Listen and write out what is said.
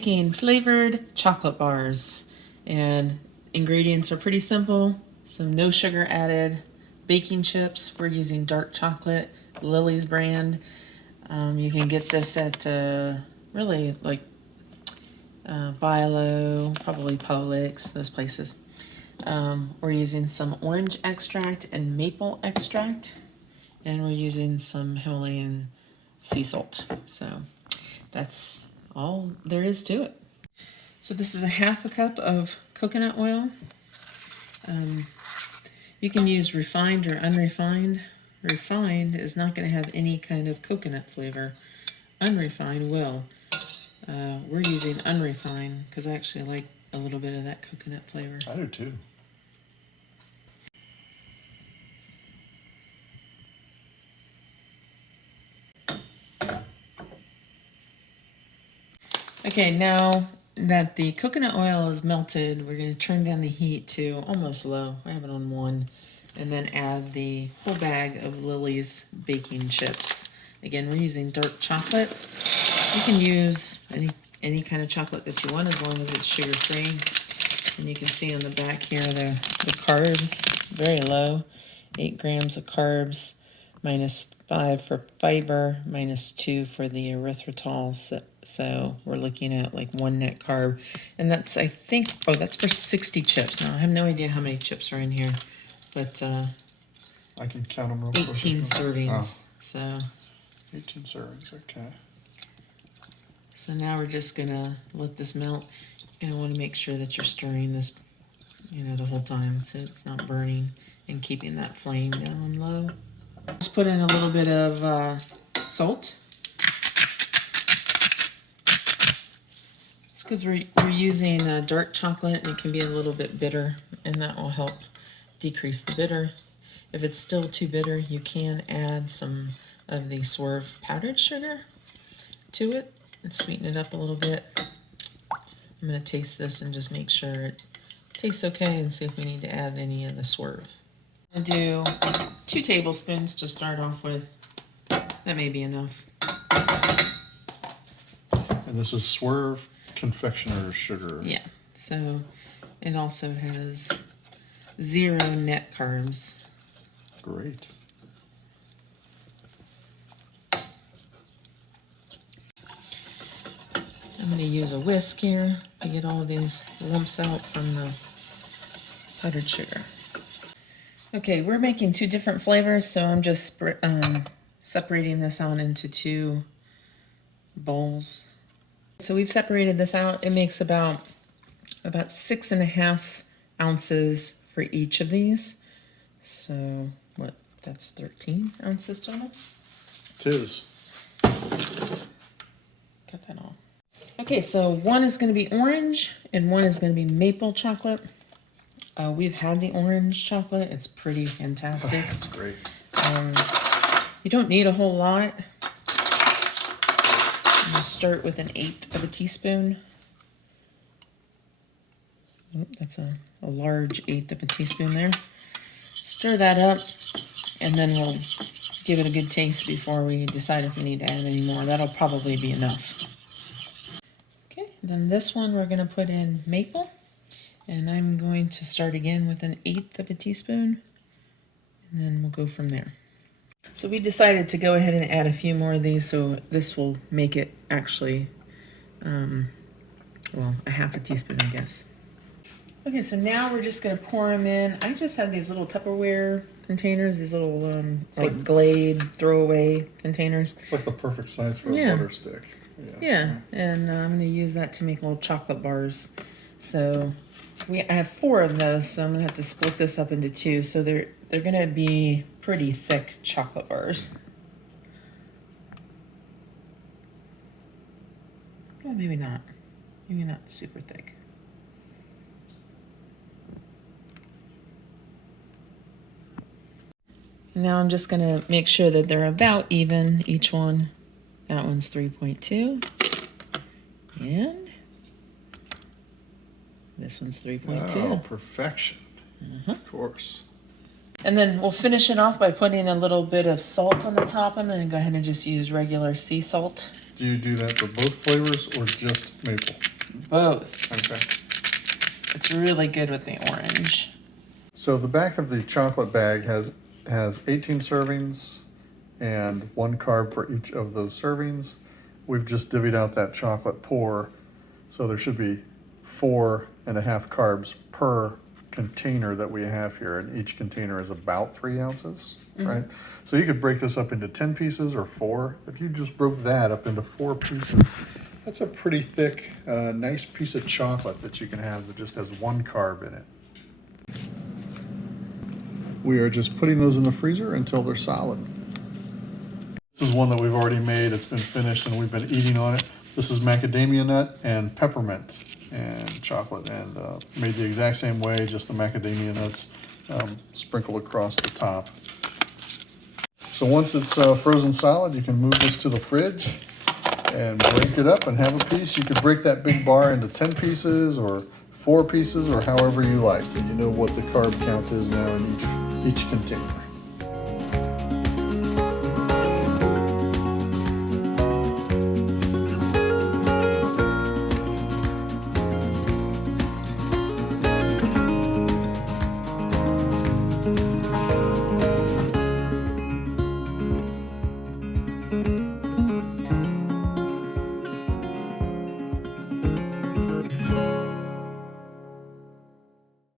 making flavored chocolate bars, and ingredients are pretty simple. So no sugar added. Baking chips, we're using dark chocolate, Lily's brand. You can get this at really like Bilo, probably Publix, those places. We're using some orange extract and maple extract, and we're using some Himalayan sea salt. So that's all there is to it. So this is a half a cup of coconut oil. You can use refined or unrefined. Refined is not going to have any kind of coconut flavor. Unrefined will. We're using unrefined because I actually like a little bit of that coconut flavor. I do too. Okay, now that the coconut oil is melted, we're going to turn down the heat to almost low. I have it on 1. And then add the whole bag of Lily's baking chips. Again, we're using dark chocolate. You can use any kind of chocolate that you want as long as it's sugar-free. And you can see on the back here the carbs, very low. 8 grams of carbs, -5 for fiber, -2 for the erythritol. So we're looking at like 1 net carb. And that's, I think, oh, that's for 60 chips. Now, I have no idea how many chips are in here. But I can count them real quick. 18 servings. Oh. So 18 servings, okay. So now we're just gonna let this melt. You're gonna want to make sure that you're stirring this, the whole time, so it's not burning, and keeping that flame down low. Just put in a little bit of salt. It's because we're using dark chocolate, and it can be a little bit bitter, and that will help decrease the bitter. If it's still too bitter, you can add some of the Swerve powdered sugar to it and sweeten it up a little bit. I'm going to taste this and just make sure it tastes okay and see if we need to add any of the Swerve. I'm going to do 2 tablespoons to start off with. That may be enough. And this is Swerve confectioners sugar. Yeah, so it also has 0 net carbs. Great. I'm going to use a whisk here to get all these lumps out from the powdered sugar. Okay, we're making 2 different flavors, so I'm just separating this out into 2 bowls. So we've separated this out. It makes about 6.5 ounces for each of these. So what, that's 13 ounces total? It is. Cut that off. Okay, so one is going to be orange and one is going to be maple chocolate. We've had the orange chocolate. It's pretty fantastic. That's great. You don't need a whole lot. I'm going to start with 1/8 of a teaspoon. Oh, that's a large 1/8 of a teaspoon there. Stir that up, and then we'll give it a good taste before we decide if we need to add any more. That'll probably be enough. Okay, then this one we're going to put in maple, and I'm going to start again with 1/8 of a teaspoon, and then we'll go from there. So we decided to go ahead and add a few more of these, so this will make it actually, well, 1/2 teaspoon, I guess. Okay, so now we're just going to pour them in. I just have these little Tupperware containers, these little like Glade throwaway containers. It's like the perfect size for a butter stick. Yes. Yeah, and I'm going to use that to make little chocolate bars. So I have 4 of those, so I'm going to have to split this up into 2. So they're going to be pretty thick chocolate bars. Well, maybe not. Maybe not super thick. Now I'm just going to make sure that they're about even, each one. That one's 3.2. And this one's 3.2. Wow, perfection. Of course. And then we'll finish it off by putting a little bit of salt on the top. I'm going to go ahead and just use regular sea salt. Do you do that for both flavors or just maple? both. Okay. It's really good with the orange. So the back of the chocolate bag has 18 servings and 1 carb for each of those servings. We've just divvied out that chocolate pour, so there should be 4.5 carbs per container that we have here, and each container is about 3 ounces, right? So you could break this up into 10 pieces or 4. If you just broke that up into 4 pieces, that's a pretty thick, nice piece of chocolate that you can have that just has 1 carb in it. We are just putting those in the freezer until they're solid. This is one that we've already made. It's been finished and we've been eating on it. This is macadamia nut and peppermint and chocolate, and made the exact same way, just the macadamia nuts sprinkled across the top. So once it's frozen solid, you can move this to the fridge and break it up and have a piece. You could break that big bar into 10 pieces or 4 pieces or however you like. And you know what the carb count is now in each container.